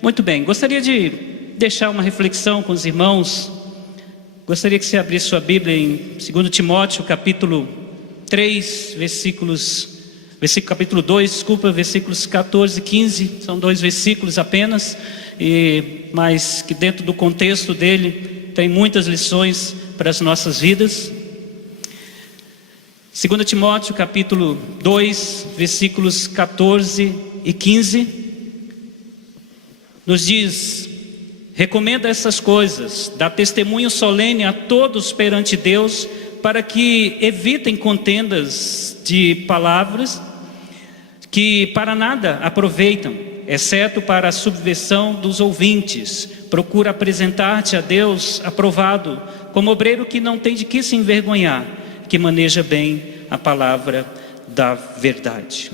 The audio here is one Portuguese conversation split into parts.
Muito bem, gostaria de deixar uma reflexão com os irmãos. Gostaria que você abrisse sua Bíblia em 2 Timóteo, capítulo 3, capítulo 2, versículos 14 e 15. São 2 versículos apenas, mas que dentro do contexto dele tem muitas lições para as nossas vidas. 2 Timóteo, capítulo 2, versículos 14 e 15. Nos diz: recomenda essas coisas, dá testemunho solene a todos perante Deus, para que evitem contendas de palavras que para nada aproveitam, exceto para a subversão dos ouvintes. Procura apresentar-te a Deus aprovado, como obreiro que não tem de que se envergonhar, que maneja bem a palavra da verdade.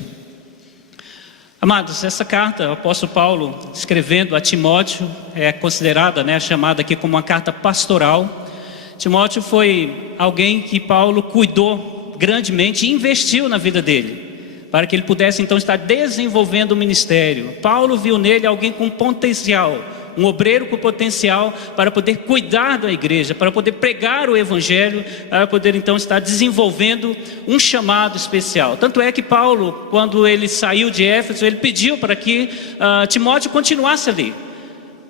Amados, essa carta, o apóstolo Paulo escrevendo a Timóteo, é considerada, chamada aqui como uma carta pastoral. Timóteo foi alguém que Paulo cuidou grandemente e investiu na vida dele, para que ele pudesse então estar desenvolvendo o ministério. Paulo viu nele alguém com potencial, um obreiro com potencial para poder cuidar da igreja, para poder pregar o evangelho, para poder então estar desenvolvendo um chamado especial. Tanto é que Paulo, quando ele saiu de Éfeso, ele pediu para que Timóteo continuasse ali.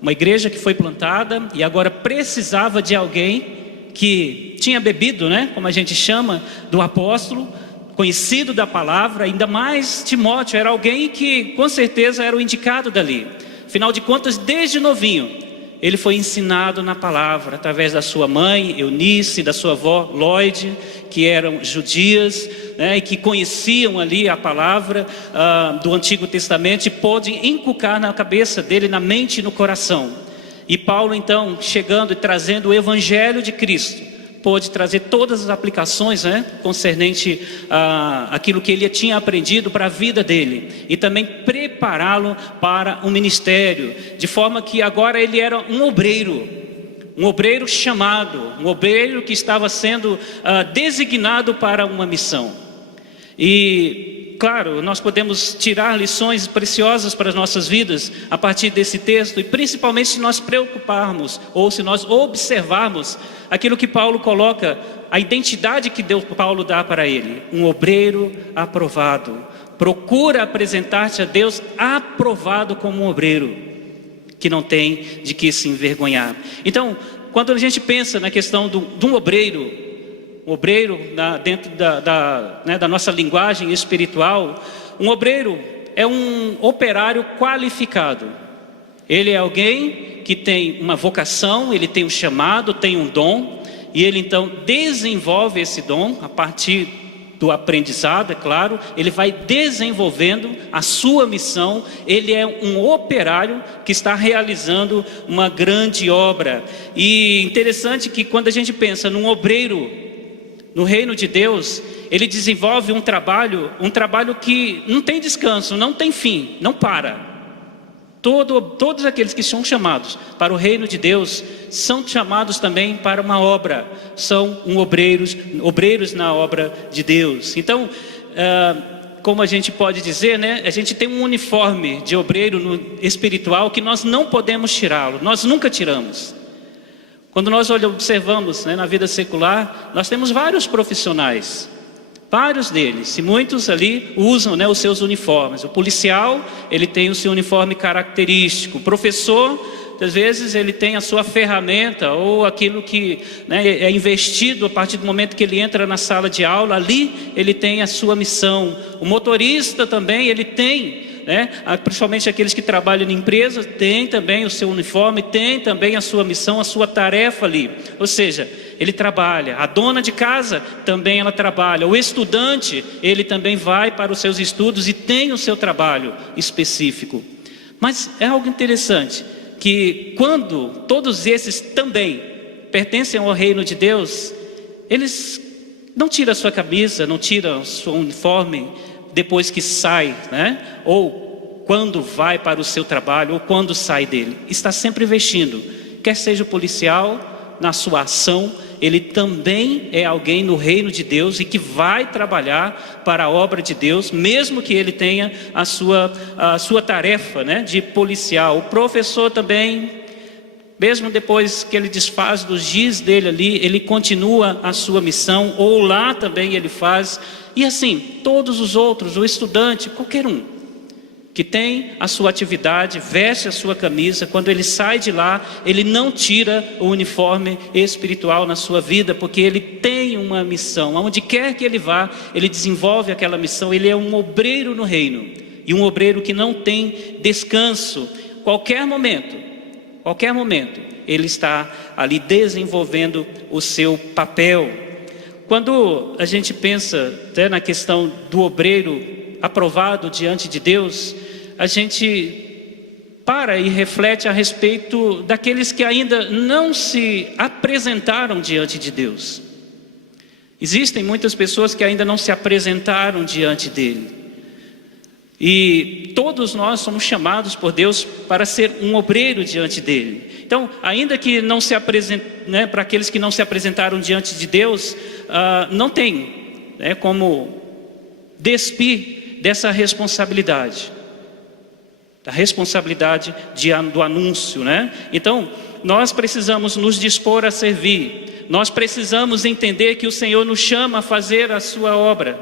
Uma igreja que foi plantada e agora precisava de alguém que tinha bebido, como a gente chama, do apóstolo, conhecido da palavra. Ainda mais Timóteo era alguém que com certeza era o indicado dali. Afinal de contas, desde novinho, ele foi ensinado na palavra, através da sua mãe, Eunice, da sua avó, Lloyd, que eram judias, e que conheciam ali a palavra do Antigo Testamento, e pôde inculcar na cabeça dele, na mente e no coração. E Paulo, então, chegando e trazendo o Evangelho de Cristo, pôde trazer todas as aplicações concernente aquilo que ele tinha aprendido para a vida dele, e também prepará-lo para o ministério, de forma que agora ele era um obreiro chamado, um obreiro que estava sendo designado para uma missão. E claro, nós podemos tirar lições preciosas para as nossas vidas a partir desse texto, e principalmente se nós preocuparmos, ou se nós observarmos aquilo que Paulo coloca, a identidade que Paulo dá para ele: um obreiro aprovado. Procura apresentar-te a Deus aprovado como um obreiro, que não tem de que se envergonhar. Então, quando a gente pensa na questão de um obreiro, dentro da nossa linguagem espiritual, um obreiro é um operário qualificado. Ele é alguém que tem uma vocação, ele tem um chamado, tem um dom, e ele então desenvolve esse dom a partir do aprendizado, é claro. Ele vai desenvolvendo a sua missão. Ele é um operário que está realizando uma grande obra. E interessante que quando a gente pensa num obreiro no reino de Deus, ele desenvolve um trabalho que não tem descanso, não tem fim, não para. Todos aqueles que são chamados para o reino de Deus são chamados também para uma obra, são obreiros na obra de Deus. Então, como a gente pode dizer, a gente tem um uniforme de obreiro espiritual que nós não podemos tirá-lo, nós nunca tiramos. Quando nós observamos na vida secular, nós temos vários profissionais, vários deles, e muitos ali usam os seus uniformes. O policial, ele tem o seu uniforme característico. O professor, às vezes, ele tem a sua ferramenta, ou aquilo que é investido a partir do momento que ele entra na sala de aula. Ali ele tem a sua missão. O motorista também, ele tem, principalmente aqueles que trabalham em empresas, tem também o seu uniforme, tem também a sua missão, a sua tarefa ali. Ou seja, ele trabalha. A dona de casa também ela trabalha. O estudante, ele também vai para os seus estudos e tem o seu trabalho específico. Mas é algo interessante, que quando todos esses também pertencem ao reino de Deus, eles não tiram a sua camisa, não tiram o seu uniforme depois que sai, ou quando vai para o seu trabalho, ou quando sai dele. Está sempre vestindo, quer seja o policial na sua ação, ele também é alguém no reino de Deus e que vai trabalhar para a obra de Deus, mesmo que ele tenha a sua tarefa, né, de policial. O professor também, mesmo depois que ele desfaz dos dias dele ali, ele continua a sua missão, ou lá também ele faz. E assim, todos os outros, o estudante, qualquer um que tem a sua atividade, veste a sua camisa, quando ele sai de lá, ele não tira o uniforme espiritual na sua vida, porque ele tem uma missão. Aonde quer que ele vá, ele desenvolve aquela missão. Ele é um obreiro no reino, e um obreiro que não tem descanso. Qualquer momento, ele está ali desenvolvendo o seu papel. Quando a gente pensa até na questão do obreiro aprovado diante de Deus, a gente para e reflete a respeito daqueles que ainda não se apresentaram diante de Deus. Existem muitas pessoas que ainda não se apresentaram diante dele. E todos nós somos chamados por Deus para ser um obreiro diante dele. Então, ainda que não se apresente, né, para aqueles que não se apresentaram diante de Deus, não tem, né, como despir dessa responsabilidade, da responsabilidade do anúncio, né? Então, nós precisamos nos dispor a servir, nós precisamos entender que o Senhor nos chama a fazer a sua obra,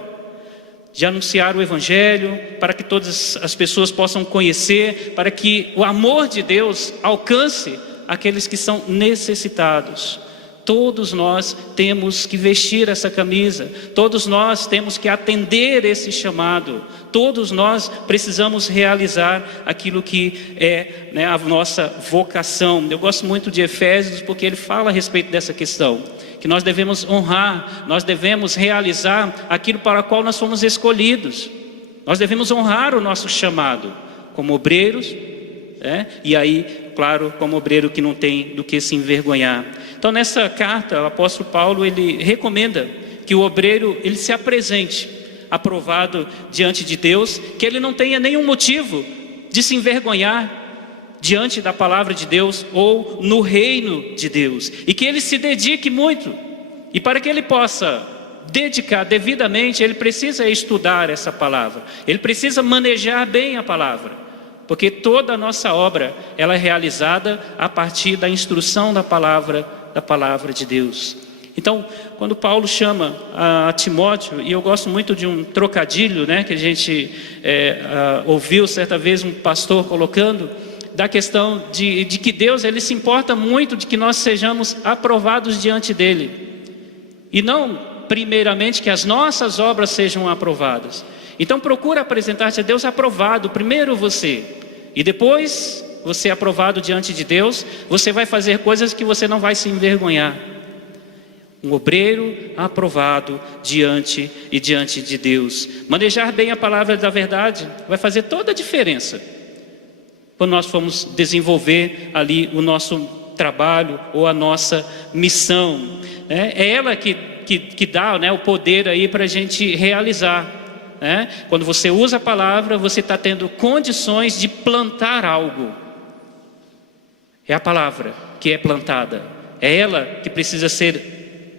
de anunciar o Evangelho, para que todas as pessoas possam conhecer, para que o amor de Deus alcance aqueles que são necessitados. Todos nós temos que vestir essa camisa, todos nós temos que atender esse chamado, todos nós precisamos realizar aquilo que é, né, a nossa vocação. Eu gosto muito de Efésios porque ele fala a respeito dessa questão, que nós devemos honrar, nós devemos realizar aquilo para o qual nós fomos escolhidos. Nós devemos honrar o nosso chamado como obreiros, e aí, claro, como obreiro que não tem do que se envergonhar. Então, nessa carta, o apóstolo Paulo, ele recomenda que o obreiro, ele se apresente aprovado diante de Deus, que ele não tenha nenhum motivo de se envergonhar diante da palavra de Deus ou no reino de Deus, e que ele se dedique muito. E para que ele possa dedicar devidamente, ele precisa estudar essa palavra, ele precisa manejar bem a palavra. Porque toda a nossa obra, ela é realizada a partir da instrução da palavra de Deus. Então, quando Paulo chama a Timóteo, e eu gosto muito de um trocadilho, né, que a gente ouviu certa vez um pastor colocando, da questão de que Deus, ele se importa muito de que nós sejamos aprovados diante dele. E não, primeiramente, que as nossas obras sejam aprovadas. Então procura apresentar-te a Deus aprovado, primeiro você, e depois você aprovado diante de Deus, você vai fazer coisas que você não vai se envergonhar. Um obreiro aprovado diante de Deus. Manejar bem a palavra da verdade vai fazer toda a diferença quando nós formos desenvolver ali o nosso trabalho ou a nossa missão. É ela que dá, né, o poder aí para a gente realizar. Quando você usa a palavra, você está tendo condições de plantar algo. É a palavra que é plantada, é ela que precisa ser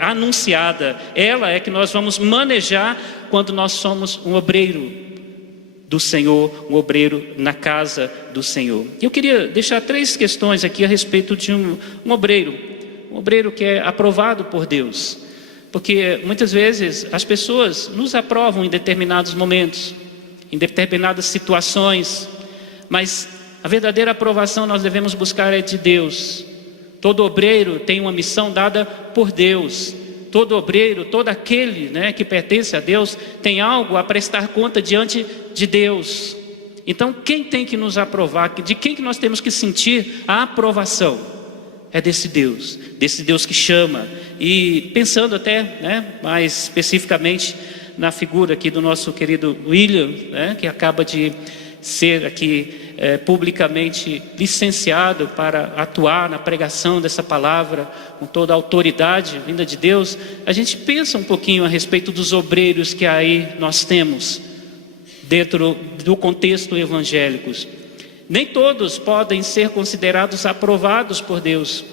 anunciada, ela é que nós vamos manejar quando nós somos um obreiro do Senhor, um obreiro na casa do Senhor. Eu queria deixar 3 questões aqui a respeito de um obreiro que é aprovado por Deus. Porque muitas vezes as pessoas nos aprovam em determinados momentos, em determinadas situações, mas a verdadeira aprovação nós devemos buscar é de Deus. Todo obreiro tem uma missão dada por Deus. Todo obreiro, todo aquele, né, que pertence a Deus, tem algo a prestar conta diante de Deus. Então, quem tem que nos aprovar, de quem que nós temos que sentir a aprovação? É desse Deus que chama. E pensando até, né, mais especificamente na figura aqui do nosso querido William, né, que acaba de ser aqui publicamente licenciado para atuar na pregação dessa palavra com toda a autoridade vinda de Deus, a gente pensa um pouquinho a respeito dos obreiros que aí nós temos dentro do contexto evangélico. Nem todos podem ser considerados aprovados por Deus.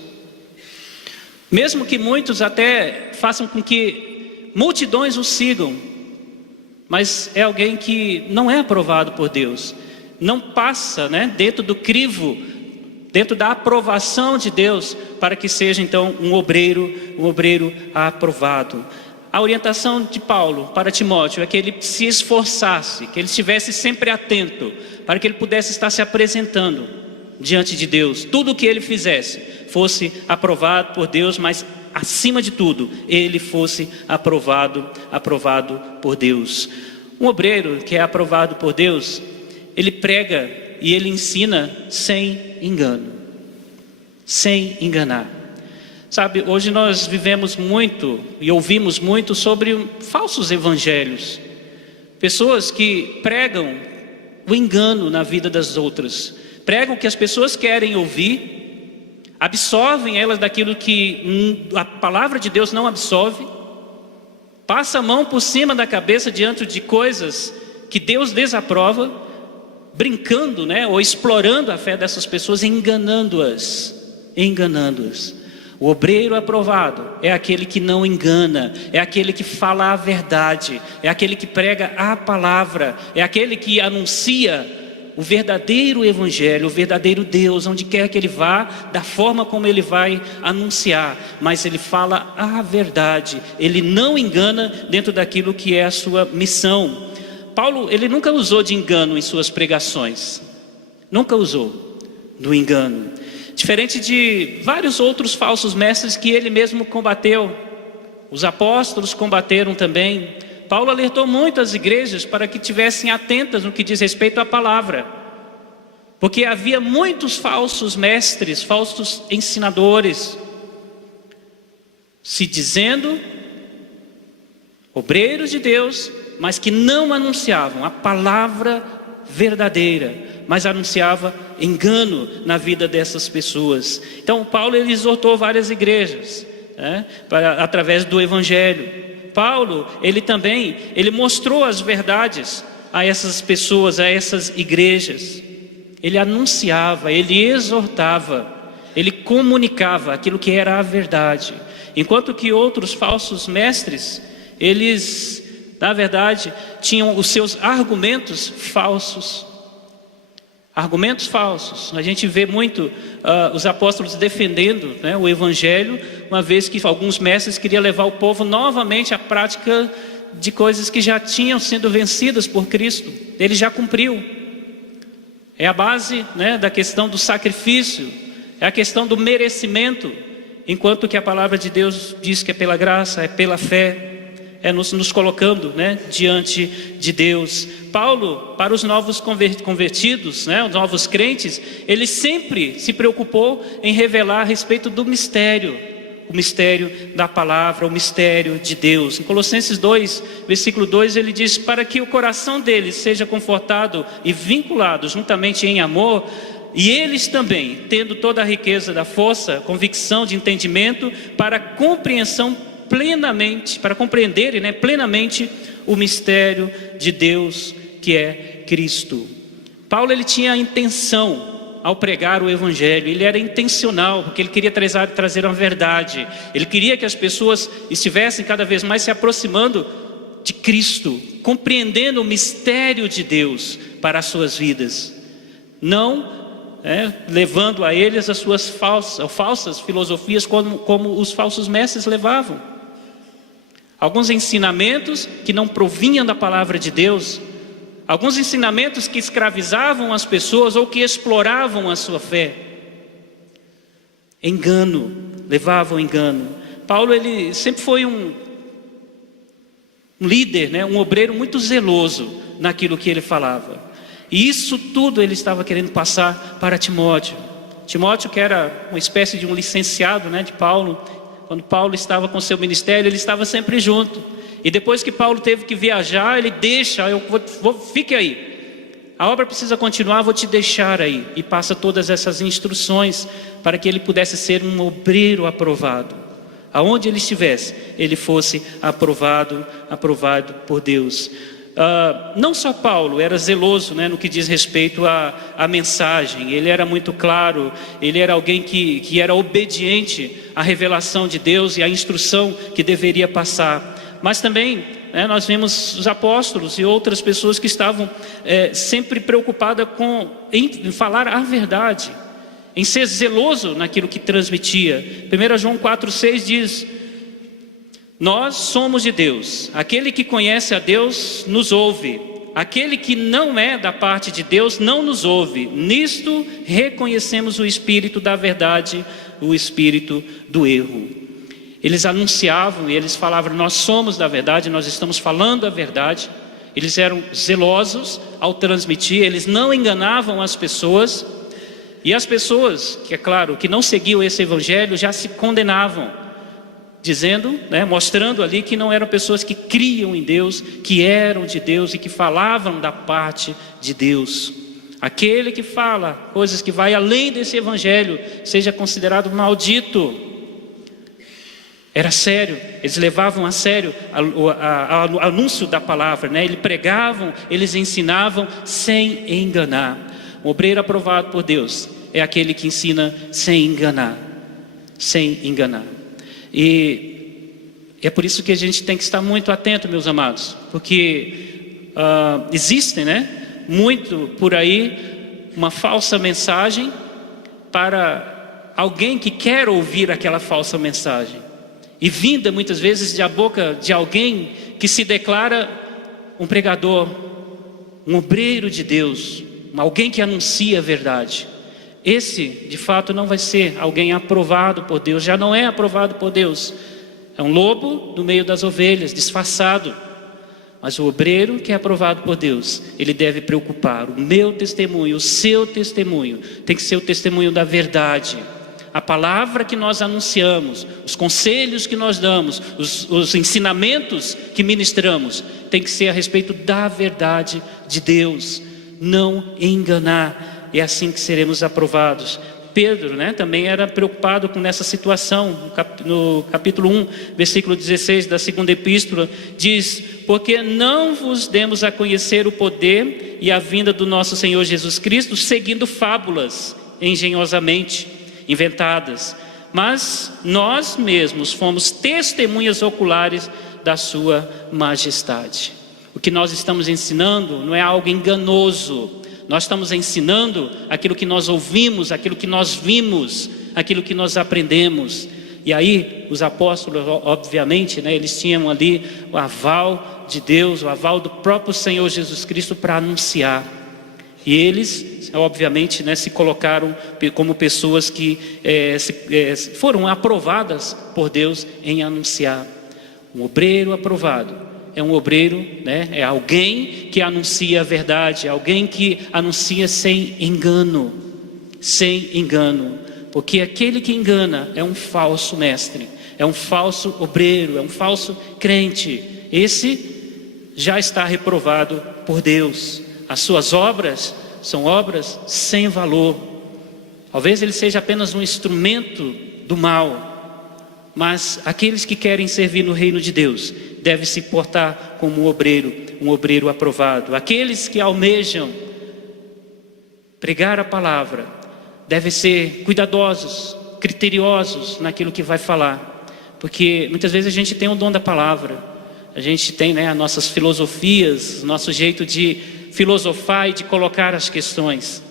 Mesmo que muitos até façam com que multidões o sigam, mas é alguém que não é aprovado por Deus, não passa, dentro do crivo, dentro da aprovação de Deus, para que seja então um obreiro aprovado. A orientação de Paulo para Timóteo é que ele se esforçasse, que ele estivesse sempre atento, para que ele pudesse estar se apresentando diante de Deus. Tudo o que ele fizesse fosse aprovado por Deus, mas acima de tudo, ele fosse aprovado por Deus. Um obreiro que é aprovado por Deus, ele prega e ele ensina sem engano, sem enganar. Sabe, hoje nós vivemos muito e ouvimos muito sobre falsos evangelhos. Pessoas que pregam o engano na vida das outras. Pregam o que as pessoas querem ouvir, absorvem elas daquilo que a palavra de Deus não absorve, passa a mão por cima da cabeça diante de coisas que Deus desaprova, brincando, ou explorando a fé dessas pessoas, enganando-as. O obreiro aprovado é aquele que não engana, é aquele que fala a verdade, é aquele que prega a palavra, é aquele que anuncia o verdadeiro evangelho, o verdadeiro Deus, onde quer que ele vá, da forma como ele vai anunciar, mas ele fala a verdade, ele não engana dentro daquilo que é a sua missão. Paulo, ele nunca usou de engano em suas pregações, nunca usou do engano. Diferente de vários outros falsos mestres que ele mesmo combateu, os apóstolos combateram também. Paulo alertou muito as igrejas para que tivessem atentas no que diz respeito à palavra, porque havia muitos falsos mestres, falsos ensinadores, se dizendo obreiros de Deus, mas que não anunciavam a palavra verdadeira, mas anunciava engano na vida dessas pessoas. Então Paulo ele exortou várias igrejas, através do evangelho. Paulo ele mostrou as verdades a essas pessoas, a essas igrejas. Ele anunciava, ele exortava, ele comunicava aquilo que era a verdade. Enquanto que outros falsos mestres, eles na verdade tinham os seus argumentos falsos. Argumentos falsos. A gente vê muito os apóstolos defendendo o evangelho, uma vez que alguns mestres queriam levar o povo novamente à prática de coisas que já tinham sido vencidas por Cristo. Ele já cumpriu. É a base da questão do sacrifício, é a questão do merecimento, enquanto que a palavra de Deus diz que é pela graça, é pela fé, é nos colocando diante de Deus. Paulo, para os novos convertidos, os novos crentes, ele sempre se preocupou em revelar a respeito do mistério, o mistério da palavra, o mistério de Deus. Em Colossenses 2, versículo 2, ele diz: para que o coração deles seja confortado e vinculado juntamente em amor, e eles também, tendo toda a riqueza da força, convicção de entendimento, para compreensão plenamente, para compreenderem plenamente o mistério de Deus, que é Cristo. Paulo ele tinha a intenção ao pregar o evangelho, ele era intencional, porque ele queria trazer uma verdade, ele queria que as pessoas estivessem cada vez mais se aproximando de Cristo, compreendendo o mistério de Deus para as suas vidas, não levando a eles as suas falsas filosofias como os falsos mestres levavam. Alguns ensinamentos que não provinham da palavra de Deus, alguns ensinamentos que escravizavam as pessoas ou que exploravam a sua fé. Engano, levavam engano. Paulo ele sempre foi um líder, um obreiro muito zeloso naquilo que ele falava. E isso tudo ele estava querendo passar para Timóteo. Timóteo, que era uma espécie de um licenciado de Paulo, quando Paulo estava com seu ministério, ele estava sempre junto. E depois que Paulo teve que viajar, ele deixa, fique aí. A obra precisa continuar, vou te deixar aí. E passa todas essas instruções para que ele pudesse ser um obreiro aprovado. Aonde ele estivesse, ele fosse aprovado por Deus. Não só Paulo era zeloso, né, no que diz respeito à mensagem, ele era muito claro, ele era alguém que era obediente à revelação de Deus e à instrução que deveria passar. Mas também, né, nós vemos os apóstolos e outras pessoas que estavam sempre preocupadas em falar a verdade, em ser zeloso naquilo que transmitia. 1 João 4,6 diz: nós somos de Deus, aquele que conhece a Deus nos ouve, aquele que não é da parte de Deus não nos ouve. Nisto reconhecemos o espírito da verdade, o espírito do erro. Eles anunciavam e eles falavam: nós somos da verdade, nós estamos falando a verdade. Eles eram zelosos ao transmitir, eles não enganavam as pessoas. E as pessoas, que é claro, que não seguiam esse evangelho, já se condenavam, dizendo, né, mostrando ali que não eram pessoas que criam em Deus, que eram de Deus e que falavam da parte de Deus. Aquele que fala coisas que vai além desse evangelho seja considerado maldito. Era sério, eles levavam a sério o anúncio da palavra, né? Eles pregavam, eles ensinavam sem enganar. Um obreiro aprovado por Deus é aquele que ensina sem enganar, sem enganar. E é por isso que a gente tem que estar muito atento, meus amados, porque existe, né, muito por aí uma falsa mensagem para alguém que quer ouvir aquela falsa mensagem, e vinda muitas vezes da boca de alguém que se declara um pregador, um obreiro de Deus, alguém que anuncia a verdade. Esse, de fato, não vai ser alguém aprovado por Deus, já não é aprovado por Deus. É um lobo no meio das ovelhas, disfarçado. Mas o obreiro que é aprovado por Deus, ele deve preocupar. O meu testemunho, o seu testemunho, tem que ser o testemunho da verdade. A palavra que nós anunciamos, os conselhos que nós damos, os ensinamentos que ministramos, tem que ser a respeito da verdade de Deus. Não enganar, é assim que seremos aprovados. Pedro, né, também era preocupado com essa situação. No capítulo 1, versículo 16 da segunda epístola, diz: porque não vos demos a conhecer o poder e a vinda do nosso Senhor Jesus Cristo, seguindo fábulas engenhosamente inventadas, mas nós mesmos fomos testemunhas oculares da sua majestade. O que nós estamos ensinando não é algo enganoso. Nós estamos ensinando aquilo que nós ouvimos, aquilo que nós vimos, aquilo que nós aprendemos. E aí os apóstolos, obviamente, né, eles tinham ali o aval de Deus, o aval do próprio Senhor Jesus Cristo para anunciar. E eles, obviamente, né, se colocaram como pessoas que foram aprovadas por Deus em anunciar. Um obreiro aprovado é um obreiro, né, é alguém que anuncia a verdade, é alguém que anuncia sem engano, porque aquele que engana é um falso mestre, é um falso obreiro, é um falso crente. Esse já está reprovado por Deus. As suas obras são obras sem valor. Talvez ele seja apenas um instrumento do mal, mas aqueles que querem servir no reino de Deus devem se portar como um obreiro aprovado. Aqueles que almejam pregar a palavra devem ser cuidadosos, criteriosos naquilo que vai falar, porque muitas vezes a gente tem o dom da palavra, a gente tem, né, as nossas filosofias, nosso jeito de filosofar e de colocar as questões.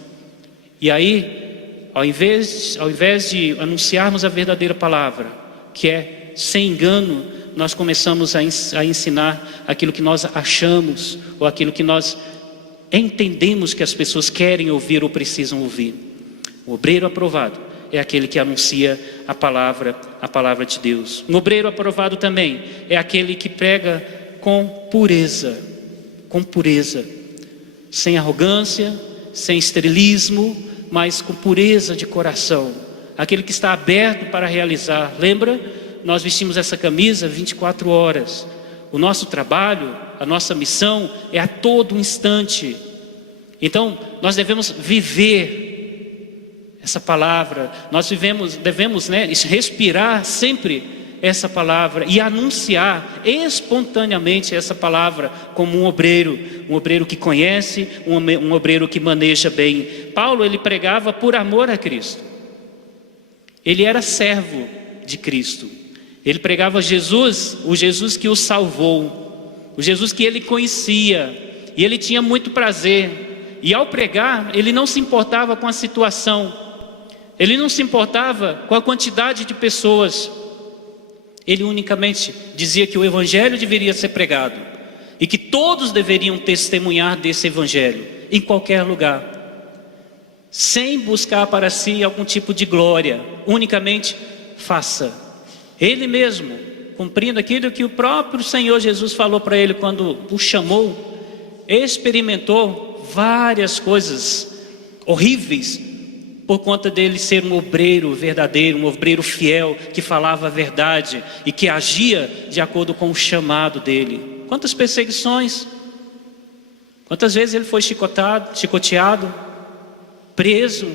E aí, ao invés de anunciarmos a verdadeira palavra, que é sem engano, nós começamos a ensinar aquilo que nós achamos, ou aquilo que nós entendemos que as pessoas querem ouvir ou precisam ouvir. O obreiro aprovado é aquele que anuncia a palavra de Deus. Um obreiro aprovado também é aquele que prega com pureza, sem arrogância, sem estrelismo, mas com pureza de coração. Aquele que está aberto para realizar. Lembra? Nós vestimos essa camisa 24 horas. O nosso trabalho, a nossa missão é a todo instante. Então, nós devemos viver essa palavra. Nós devemos, né, respirar sempre essa palavra e anunciar espontaneamente essa palavra como um obreiro que conhece, um obreiro que maneja bem. Paulo, ele pregava por amor a Cristo. Ele era servo de Cristo. Ele pregava Jesus, o Jesus que o salvou, o Jesus que ele conhecia, e ele tinha muito prazer. E ao pregar, ele não se importava com a situação, ele não se importava com a quantidade de pessoas. Ele unicamente dizia que o evangelho deveria ser pregado e que todos deveriam testemunhar desse evangelho em qualquer lugar, sem buscar para si algum tipo de glória. Unicamente faça. Ele mesmo, cumprindo aquilo que o próprio Senhor Jesus falou para ele quando o chamou, experimentou várias coisas horríveis por conta dele ser um obreiro verdadeiro, um obreiro fiel, que falava a verdade e que agia de acordo com o chamado dele. Quantas perseguições, quantas vezes ele foi chicoteado, preso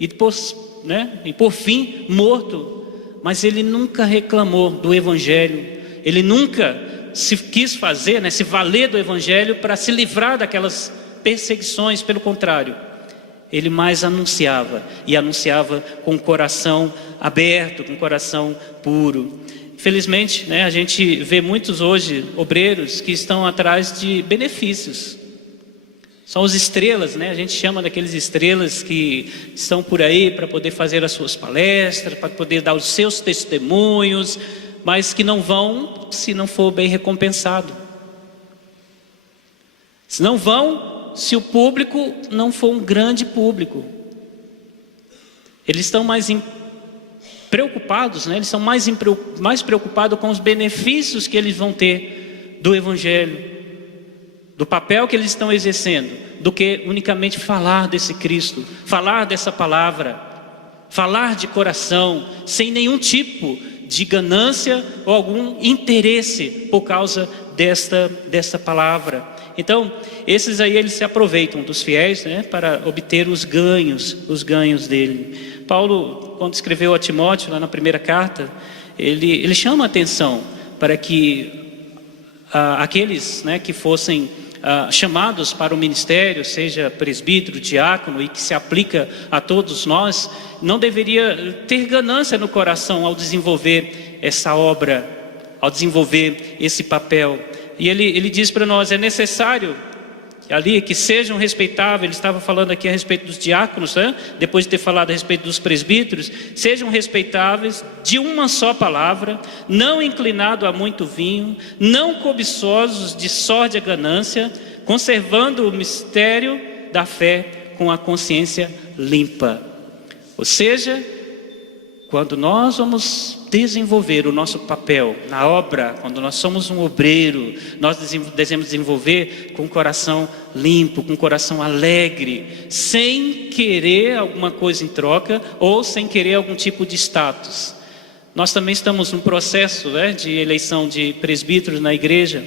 e por fim morto, mas ele nunca reclamou do evangelho, ele nunca se quis fazer, se valer do evangelho para se livrar daquelas perseguições. Pelo contrário, ele mais anunciava, e anunciava com o coração aberto, com o coração puro. Infelizmente, a gente vê muitos hoje obreiros que estão atrás de benefícios. São os estrelas, a gente chama daqueles estrelas que estão por aí para poder fazer as suas palestras, para poder dar os seus testemunhos, mas que não vão se não for bem recompensado. Se não vão, se o público não for um grande público. Eles estão mais preocupados, eles são mais preocupados com os benefícios que eles vão ter do evangelho, do papel que eles estão exercendo, do que unicamente falar desse Cristo, falar dessa palavra, falar de coração, sem nenhum tipo de ganância ou algum interesse por causa desta palavra. Então, esses aí, eles se aproveitam dos fiéis, para obter os ganhos dele. Paulo, quando escreveu a Timóteo, lá na primeira carta, ele chama a atenção para que aqueles que fossem chamados para o ministério, seja presbítero, diácono, e que se aplica a todos nós, não deveria ter ganância no coração ao desenvolver essa obra, ao desenvolver esse papel. E ele diz para nós, é necessário ali que sejam respeitáveis. Ele estava falando aqui a respeito dos diáconos, depois de ter falado a respeito dos presbíteros, sejam respeitáveis de uma só palavra, não inclinados a muito vinho, não cobiçosos de sórdia ganância, conservando o mistério da fé com a consciência limpa. Ou seja, quando nós vamos desenvolver o nosso papel na obra, quando nós somos um obreiro, nós devemos desenvolver com o coração limpo, com o coração alegre, sem querer alguma coisa em troca ou sem querer algum tipo de status. Nós também estamos num processo de eleição de presbíteros na igreja,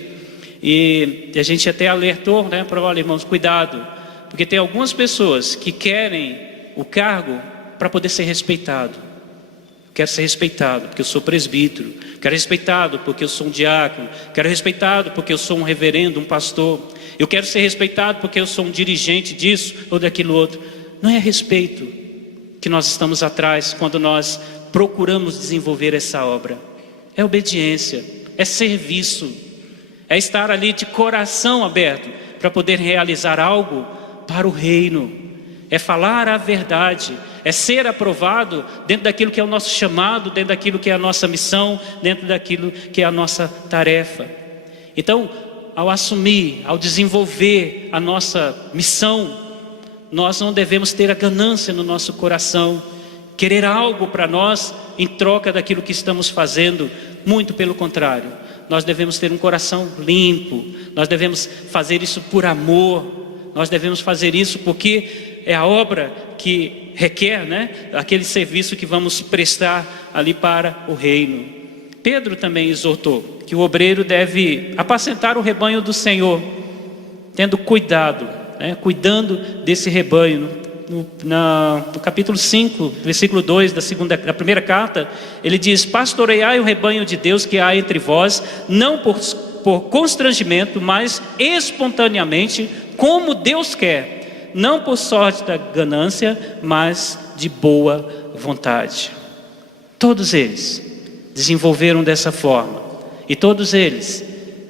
e a gente até alertou, para olha, irmãos, cuidado, porque tem algumas pessoas que querem o cargo para poder ser respeitado. Quero ser respeitado porque eu sou presbítero, quero ser respeitado porque eu sou um diácono, quero ser respeitado porque eu sou um reverendo, um pastor, eu quero ser respeitado porque eu sou um dirigente disso ou daquilo outro. Não é respeito que nós estamos atrás quando nós procuramos desenvolver essa obra. É obediência, é serviço, é estar ali de coração aberto para poder realizar algo para o reino, é falar a verdade, é ser aprovado dentro daquilo que é o nosso chamado, dentro daquilo que é a nossa missão, dentro daquilo que é a nossa tarefa. Então, ao assumir, ao desenvolver a nossa missão, nós não devemos ter a ganância no nosso coração, querer algo para nós em troca daquilo que estamos fazendo. Muito pelo contrário, nós devemos ter um coração limpo, nós devemos fazer isso por amor, nós devemos fazer isso porque é a obra que requer, aquele serviço que vamos prestar ali para o reino. Pedro também exortou que o obreiro deve apacentar o rebanho do Senhor, tendo cuidado, cuidando desse rebanho. no capítulo 5, versículo 2 da primeira carta, ele diz: pastoreai o rebanho de Deus que há entre vós, não por constrangimento, mas espontaneamente, como Deus quer, não por sorte da ganância, mas de boa vontade. Todos eles desenvolveram dessa forma, e todos eles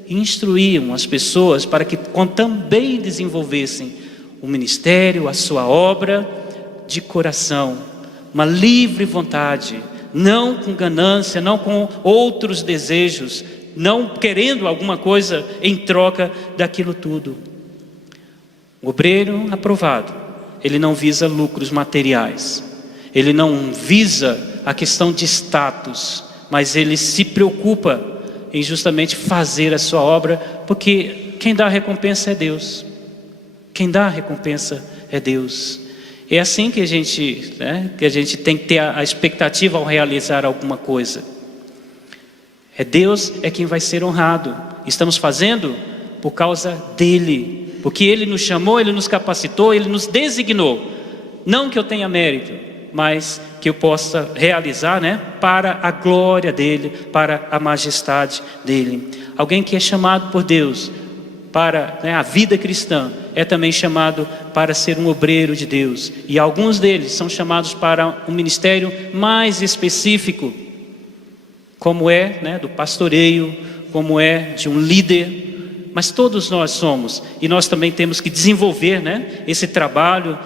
instruíam as pessoas para que também desenvolvessem o ministério, a sua obra de coração, uma livre vontade, não com ganância, não com outros desejos, não querendo alguma coisa em troca daquilo tudo. O obreiro aprovado, ele não visa lucros materiais, ele não visa a questão de status, mas ele se preocupa em justamente fazer a sua obra, porque quem dá a recompensa é Deus. Quem dá a recompensa é Deus. É assim que a gente tem que ter a expectativa ao realizar alguma coisa. É Deus é quem vai ser honrado. Estamos fazendo por causa dEle, porque Ele nos chamou, Ele nos capacitou, Ele nos designou. Não que eu tenha mérito, mas que eu possa realizar, para a glória dEle, para a majestade dEle. Alguém que é chamado por Deus para a vida cristã, é também chamado para ser um obreiro de Deus. E alguns deles são chamados para um ministério mais específico, como é do pastoreio, como é de um líder. Mas todos nós somos, e nós também temos que desenvolver esse trabalho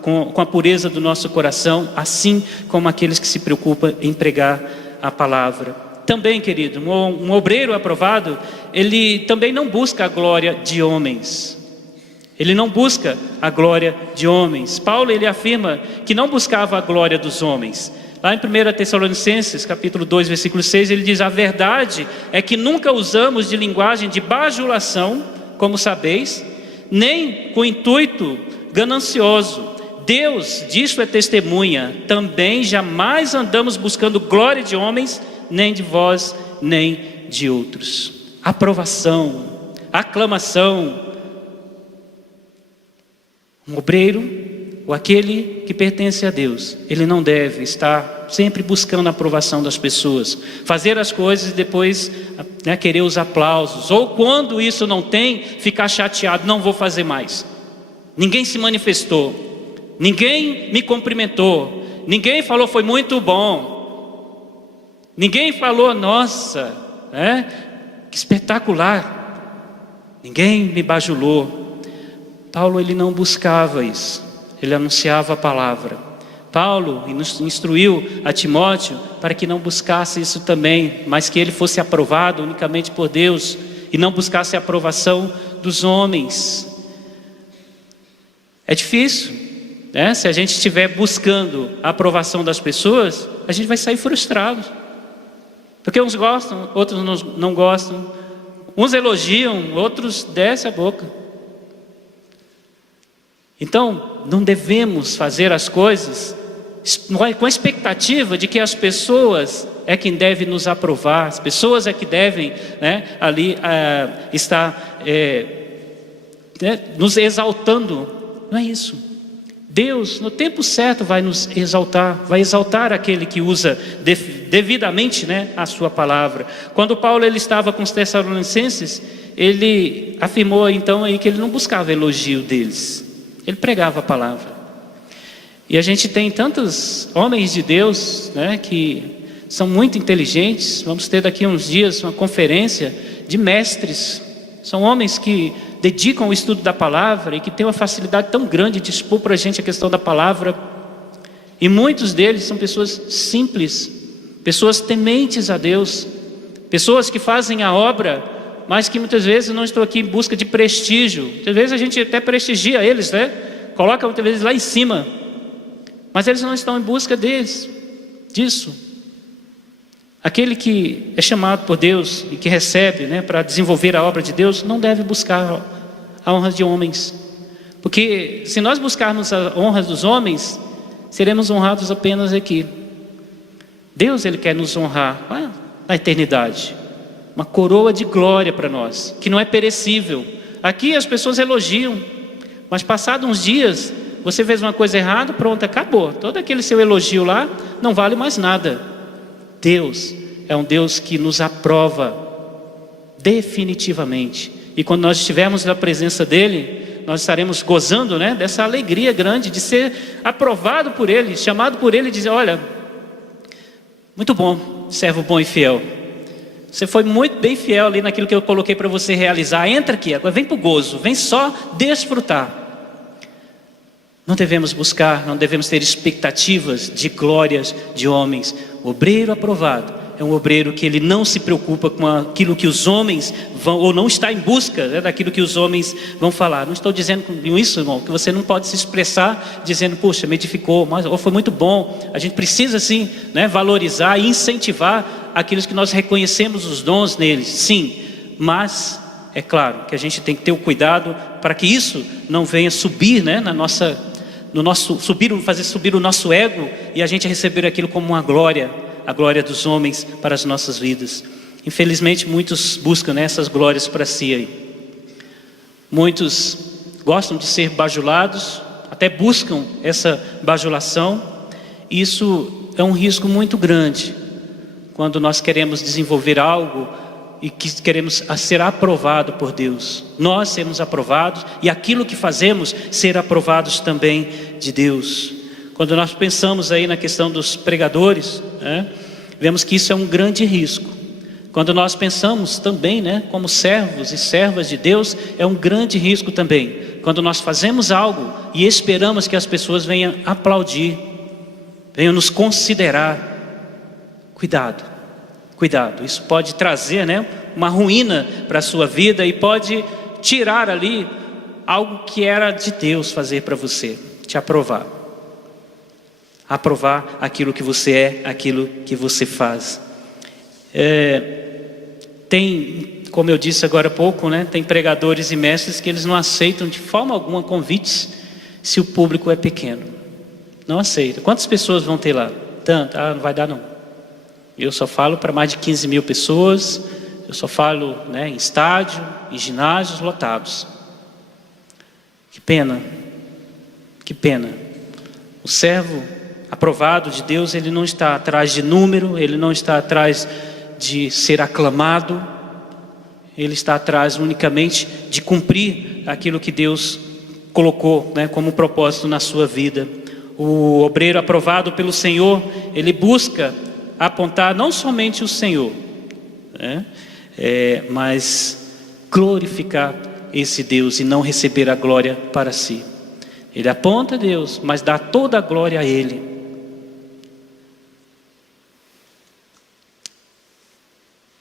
com a pureza do nosso coração, assim como aqueles que se preocupam em pregar a palavra. Também, querido, um obreiro aprovado, ele também não busca a glória de homens. Ele não busca a glória de homens. Paulo, ele afirma que não buscava a glória dos homens. Lá em 1 Tessalonicenses, capítulo 2, versículo 6, ele diz: a verdade é que nunca usamos de linguagem de bajulação, como sabeis, nem com intuito ganancioso. Deus, disso é testemunha, também jamais andamos buscando glória de homens, nem de vós, nem de outros. Aprovação, aclamação. Um obreiro, ou aquele que pertence a Deus, ele não deve estar sempre buscando a aprovação das pessoas, fazer as coisas e depois querer os aplausos, ou quando isso não tem, ficar chateado: não vou fazer mais, ninguém se manifestou, ninguém me cumprimentou, ninguém falou foi muito bom, ninguém falou nossa, que espetacular, ninguém me bajulou. Paulo, ele não buscava isso, ele anunciava a palavra. Paulo instruiu a Timóteo para que não buscasse isso também, mas que ele fosse aprovado unicamente por Deus e não buscasse a aprovação dos homens. É difícil, se a gente estiver buscando a aprovação das pessoas, a gente vai sair frustrado, porque uns gostam, outros não gostam, uns elogiam, outros descem a boca. Então, não devemos fazer as coisas com a expectativa de que as pessoas é quem deve nos aprovar, as pessoas é que devem estar nos exaltando. Não é isso. Deus, no tempo certo, vai nos exaltar, vai exaltar aquele que usa devidamente a sua palavra. Quando Paulo ele estava com os Tessalonicenses, ele afirmou então aí que ele não buscava elogio deles, ele pregava a palavra. E a gente tem tantos homens de Deus que são muito inteligentes. Vamos ter daqui a uns dias uma conferência de mestres. São homens que dedicam o estudo da palavra e que têm uma facilidade tão grande de expor para a gente a questão da palavra. E muitos deles são pessoas simples, pessoas tementes a Deus, pessoas que fazem a obra, mas que muitas vezes não estão aqui em busca de prestígio. Muitas vezes a gente até prestigia eles, coloca muitas vezes lá em cima, mas eles não estão em busca disso. Aquele que é chamado por Deus e que recebe para desenvolver a obra de Deus, não deve buscar a honra de homens, porque se nós buscarmos a honra dos homens, seremos honrados apenas aqui. Deus, ele quer nos honrar na eternidade, uma coroa de glória para nós, que não é perecível. Aqui as pessoas elogiam, mas passados uns dias você fez uma coisa errada, pronto, acabou. Todo aquele seu elogio lá não vale mais nada. Deus é um Deus que nos aprova definitivamente. E quando nós estivermos na presença dele, nós estaremos gozando, né, dessa alegria grande de ser aprovado por ele, chamado por ele e dizer: olha, muito bom, servo bom e fiel. Você foi muito bem fiel ali naquilo que eu coloquei para você realizar. Entra aqui, agora vem para o gozo, vem só desfrutar. Não devemos buscar, não devemos ter expectativas de glórias de homens. O obreiro aprovado é um obreiro que ele não se preocupa com aquilo que os homens vão, ou não está em busca, né, daquilo que os homens vão falar. Não estou dizendo com isso, irmão, que você não pode se expressar dizendo: puxa, me edificou, mas ou foi muito bom. A gente precisa sim, né, valorizar e incentivar aqueles que nós reconhecemos os dons neles, sim, mas é claro que a gente tem que ter o cuidado para que isso não venha subir, né, fazer subir o nosso ego e a gente receber aquilo como uma glória, a glória dos homens para as nossas vidas. Infelizmente muitos buscam, né, essas glórias para si aí. Muitos gostam de ser bajulados, até buscam essa bajulação. Isso é um risco muito grande quando nós queremos desenvolver algo e que queremos ser aprovado por Deus. Nós sermos aprovados e aquilo que fazemos ser aprovados também de Deus. Quando nós pensamos aí na questão dos pregadores, né, vemos que isso é um grande risco. Quando nós pensamos também, né, como servos e servas de Deus, é um grande risco também. Quando nós fazemos algo e esperamos que as pessoas venham aplaudir, venham nos considerar, cuidado, isso pode trazer, né, uma ruína para a sua vida e pode tirar ali algo que era de Deus fazer para você, te aprovar aquilo que você é, aquilo que você faz. Tem, como eu disse agora há pouco, né, tem pregadores e mestres que eles não aceitam de forma alguma convites se o público é pequeno, não aceita. Quantas pessoas vão ter lá? Tanto, não vai dar não. Eu só falo para mais de 15 mil pessoas, eu só falo, né, em estádio, em ginásios lotados. Que pena. O servo aprovado de Deus, ele não está atrás de número, ele não está atrás de ser aclamado, ele está atrás unicamente de cumprir aquilo que Deus colocou, né, como propósito na sua vida. O obreiro aprovado pelo Senhor, ele busca apontar não somente o Senhor, né, mas glorificar esse Deus e não receber a glória para si. Ele aponta a Deus, mas dá toda a glória a Ele.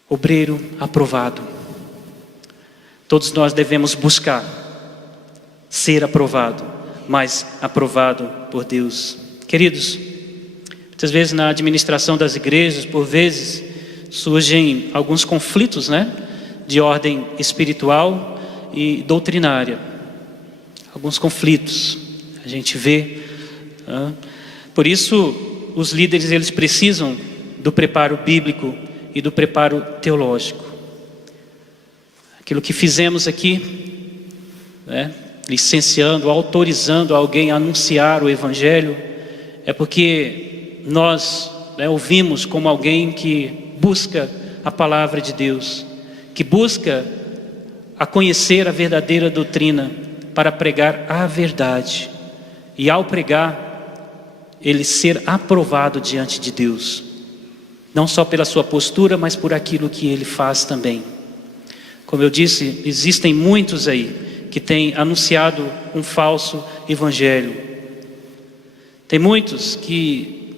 Obreiro aprovado. Todos nós devemos buscar ser aprovado, mas aprovado por Deus. Queridos, muitas vezes na administração das igrejas, por vezes, surgem alguns conflitos, né, de ordem espiritual e doutrinária. Alguns conflitos, a gente vê. Por isso, os líderes, eles precisam do preparo bíblico e do preparo teológico. Aquilo que fizemos aqui, né, licenciando, autorizando alguém a anunciar o Evangelho, é porque nós, né, ouvimos como alguém que busca a palavra de Deus, que busca a conhecer a verdadeira doutrina para pregar a verdade. E ao pregar, ele ser aprovado diante de Deus. Não só pela sua postura, mas por aquilo que ele faz também. Como eu disse, existem muitos aí que têm anunciado um falso evangelho. Tem muitos que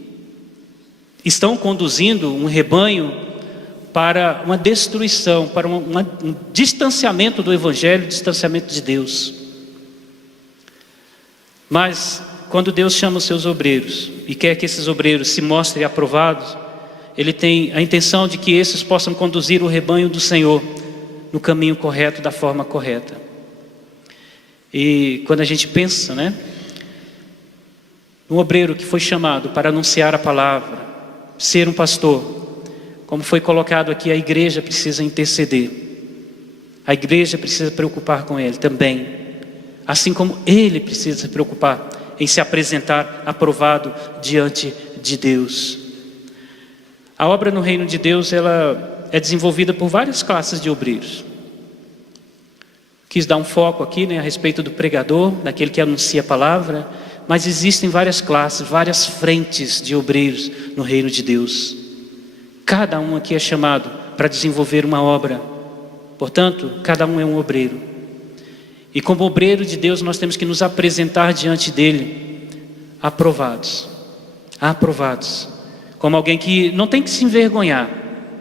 estão conduzindo um rebanho para uma destruição, para um distanciamento do evangelho, distanciamento de Deus. Mas quando Deus chama os seus obreiros e quer que esses obreiros se mostrem aprovados, Ele tem a intenção de que esses possam conduzir o rebanho do Senhor no caminho correto, da forma correta. E quando a gente pensa, né, um obreiro que foi chamado para anunciar a palavra, ser um pastor, como foi colocado aqui, a igreja precisa interceder. A igreja precisa se preocupar com ele também. Assim como ele precisa se preocupar em se apresentar aprovado diante de Deus. A obra no reino de Deus, ela é desenvolvida por várias classes de obreiros. Quis dar um foco aqui, né, a respeito do pregador, daquele que anuncia a palavra, mas existem várias classes, várias frentes de obreiros no reino de Deus. Cada um aqui é chamado para desenvolver uma obra. Portanto, cada um é um obreiro. E como obreiro de Deus, nós temos que nos apresentar diante dele aprovados. Aprovados. Como alguém que não tem que se envergonhar.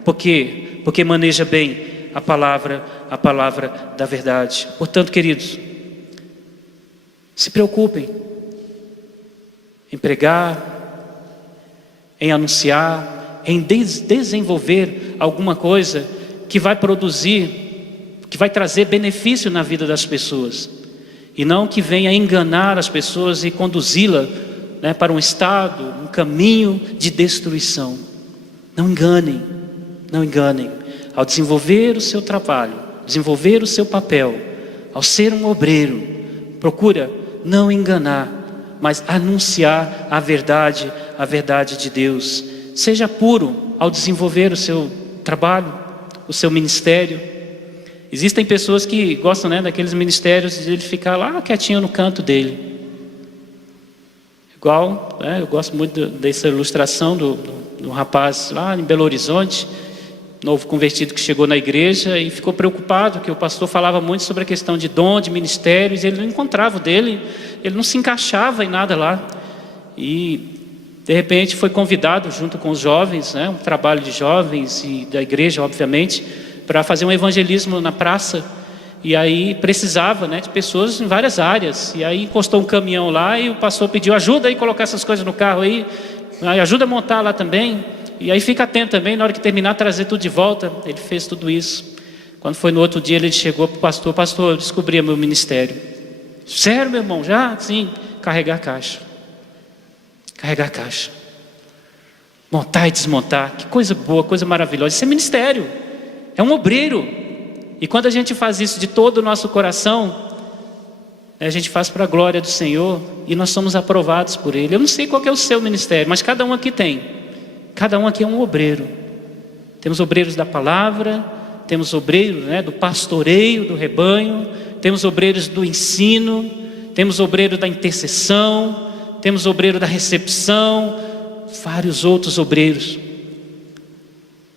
Por quê? Porque maneja bem a palavra da verdade. Portanto, queridos, se preocupem em pregar, em anunciar, em desenvolver alguma coisa que vai produzir, que vai trazer benefício na vida das pessoas, e não que venha enganar as pessoas e conduzi-la, né, para um estado, um caminho de destruição. Não enganem, não enganem. Ao desenvolver o seu trabalho, desenvolver o seu papel, ao ser um obreiro, procura não enganar, mas anunciar a verdade de Deus. Seja puro ao desenvolver o seu trabalho, o seu ministério. Existem pessoas que gostam, né, daqueles ministérios de ele ficar lá quietinho no canto dele. Igual, né, eu gosto muito dessa ilustração do rapaz lá em Belo Horizonte, novo convertido que chegou na igreja e ficou preocupado, que o pastor falava muito sobre a questão de dom, de ministérios, e ele não encontrava o dele, ele não se encaixava em nada lá. E de repente foi convidado junto com os jovens, né, um trabalho de jovens e da igreja, obviamente, para fazer um evangelismo na praça. E aí precisava, né, de pessoas em várias áreas. E aí encostou um caminhão lá e o pastor pediu: ajuda aí a colocar essas coisas no carro aí ajuda a montar lá também. E aí fica atento também, na hora que terminar, trazer tudo de volta. Ele fez tudo isso. Quando foi no outro dia, ele chegou para o pastor: pastor, eu descobri meu ministério. Sério, meu irmão? Já? Sim. Carregar caixa. Carregar caixa. Montar e desmontar. Que coisa boa, coisa maravilhosa. Isso é ministério. É um obreiro. E quando a gente faz isso de todo o nosso coração, a gente faz para a glória do Senhor e nós somos aprovados por Ele. Eu não sei qual que é o seu ministério, mas cada um aqui tem. Cada um aqui é um obreiro. Temos obreiros da palavra, temos obreiros, né, do pastoreio do rebanho, temos obreiros do ensino, temos obreiro da intercessão, temos obreiro da recepção, vários outros obreiros.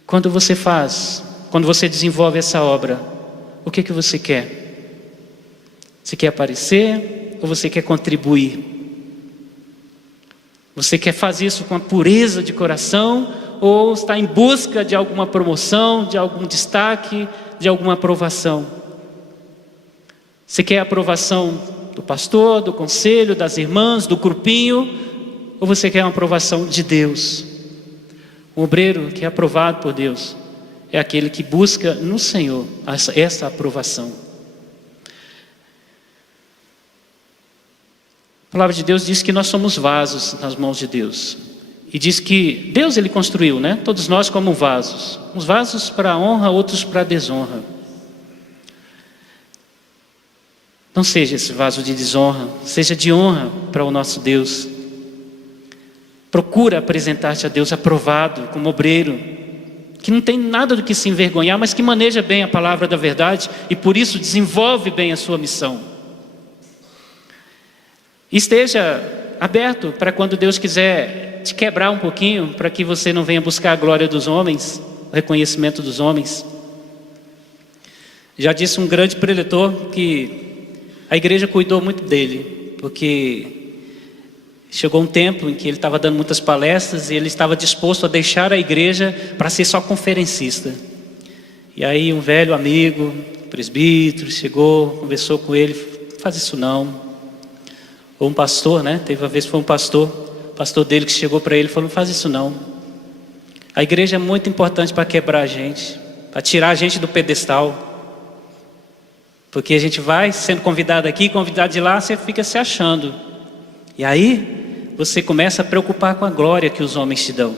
Quando você desenvolve essa obra, o que você quer? Você quer aparecer ou você quer contribuir? Você quer fazer isso com a pureza de coração ou está em busca de alguma promoção, de algum destaque, de alguma aprovação? Você quer a aprovação do pastor, do conselho, das irmãs, do grupinho, ou você quer uma aprovação de Deus? O obreiro que é aprovado por Deus é aquele que busca no Senhor essa aprovação. A palavra de Deus diz que nós somos vasos nas mãos de Deus. E diz que Deus ele construiu, né, todos nós como vasos. Uns vasos para honra, outros para desonra. Não seja esse vaso de desonra, seja de honra para o nosso Deus. Procura apresentar-te a Deus aprovado como obreiro, que não tem nada do que se envergonhar, mas que maneja bem a palavra da verdade e por isso desenvolve bem a sua missão. Esteja aberto para quando Deus quiser te quebrar um pouquinho, para que você não venha buscar a glória dos homens, o reconhecimento dos homens. Já disse um grande preletor que a igreja cuidou muito dele, porque chegou um tempo em que ele estava dando muitas palestras e ele estava disposto a deixar a igreja para ser só conferencista. E aí um velho amigo, presbítero, chegou, conversou com ele: faz isso não. Ou um pastor, né? Teve uma vez que foi um pastor dele que chegou para ele e falou: não faz isso não. A igreja é muito importante para quebrar a gente, para tirar a gente do pedestal. Porque a gente vai sendo convidado aqui, convidado de lá, você fica se achando. E aí você começa a preocupar com a glória que os homens te dão.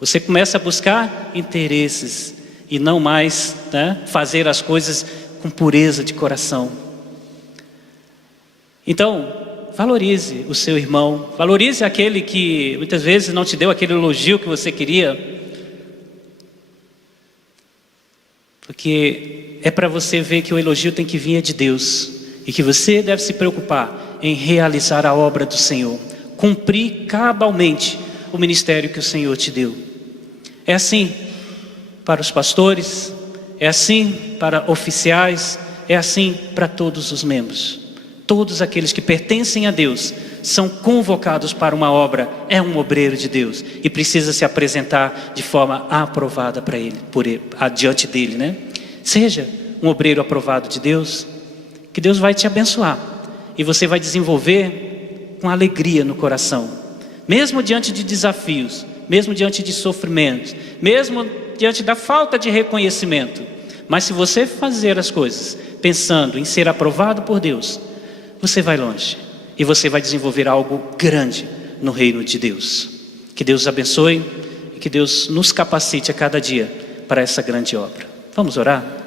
Você começa a buscar interesses e não mais, né, fazer as coisas com pureza de coração. Então, valorize o seu irmão, valorize aquele que muitas vezes não te deu aquele elogio que você queria, porque é para você ver que o elogio tem que vir de Deus e que você deve se preocupar em realizar a obra do Senhor, cumprir cabalmente o ministério que o Senhor te deu. É assim para os pastores, é assim para oficiais, é assim para todos os membros. Todos aqueles que pertencem a Deus são convocados para uma obra, é um obreiro de Deus e precisa se apresentar de forma aprovada para ele, diante dele, né? Seja um obreiro aprovado de Deus, que Deus vai te abençoar e você vai desenvolver com alegria no coração, mesmo diante de desafios, mesmo diante de sofrimentos, mesmo diante da falta de reconhecimento. Mas se você fazer as coisas pensando em ser aprovado por Deus, você vai longe e você vai desenvolver algo grande no reino de Deus. Que Deus abençoe e que Deus nos capacite a cada dia para essa grande obra. Vamos orar?